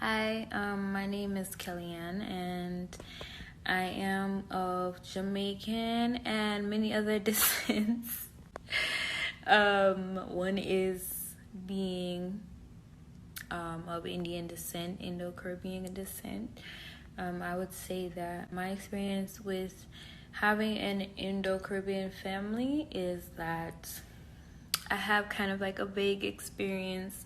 Hi, my name is Kellyanne, and I am of Jamaican and many other descents. One is being of Indian descent, Indo Caribbean descent. I would say that my experience with having an Indo Caribbean family is that I have kind of like a vague experience.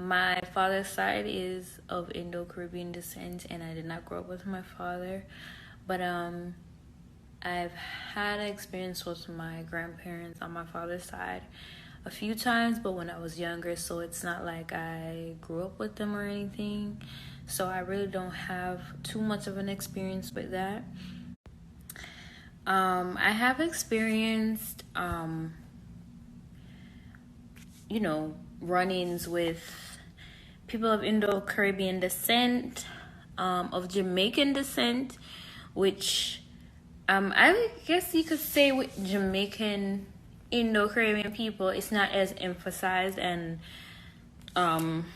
My father's side is of Indo Caribbean descent, and I did not grow up with my father, but I've had an experience with my grandparents on my father's side a few times, but when I was younger, so it's not like I grew up with them or anything. So I really don't have too much of an experience with that. I have experienced, run-ins with people of Indo Caribbean descent, of Jamaican descent, which I guess you could say with Jamaican Indo Caribbean people, it's not as emphasized and um,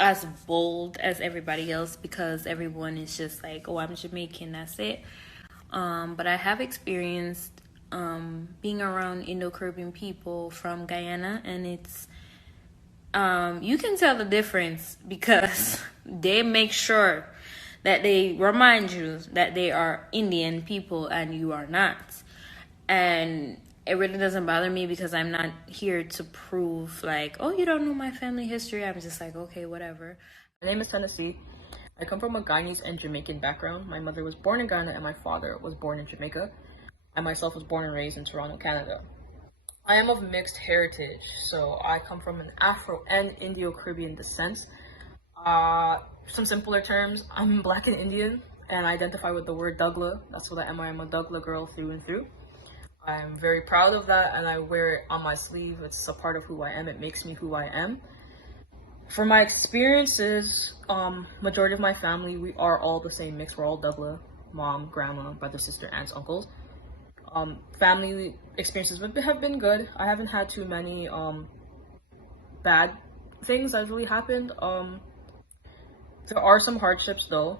as bold as everybody else because everyone is just like, oh, I'm Jamaican, that's it. But I have experienced being around Indo Caribbean people from Guyana, and it's you can tell the difference because they make sure that they remind you that they are Indian people and you are not. And it really doesn't bother me because I'm not here to prove, like, oh, you don't know my family history. I'm just like, okay, whatever. My name is Tennessee. I come from a Guyanese and Jamaican background. My mother was born in Ghana and my father was born in Jamaica. I myself was born and raised in Toronto, Canada. I am of mixed heritage, so I come from an Afro and Indo-Caribbean descent. Some simpler terms, I'm Black and Indian and I identify with the word Dougla. That's what I am. I am a Dougla girl through and through. I'm very proud of that and I wear it on my sleeve. It's a part of who I am. It makes me who I am. For my experiences, majority of my family, we are all the same mix. We're all Dougla, mom, grandma, brother, sister, aunts, uncles. Family experiences have been good. I haven't had too many bad things that really happened. There are some hardships though.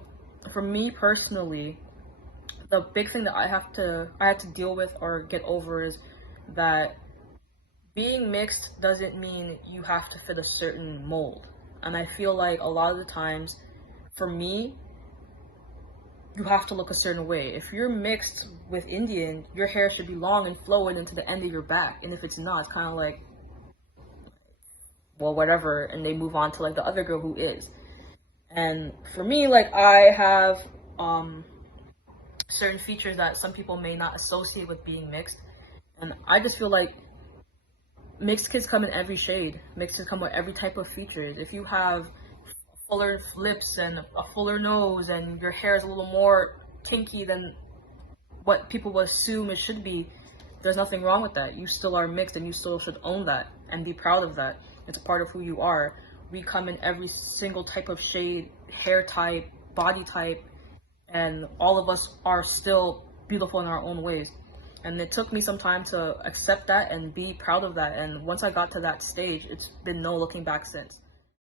For me personally, the big thing that I had to deal with or get over is that being mixed doesn't mean you have to fit a certain mold. And I feel like a lot of the times, for me, you have to look a certain way. If you're mixed with Indian, your hair should be long and flowing into the end of your back. And if it's not, it's kind of like, well, whatever. And they move on to like the other girl who is. And for me, like I have certain features that some people may not associate with being mixed. And I just feel like mixed kids come in every shade. Mixed kids come with every type of features. If you have fuller lips and a fuller nose and your hair is a little more kinky than what people will assume it should be, there's nothing wrong with that. You still are mixed and you still should own that and be proud of that. It's a part of who you are. We come in every single type of shade, hair type, body type, and all of us are still beautiful in our own ways. And it took me some time to accept that and be proud of that. And once I got to that stage, it's been no looking back since.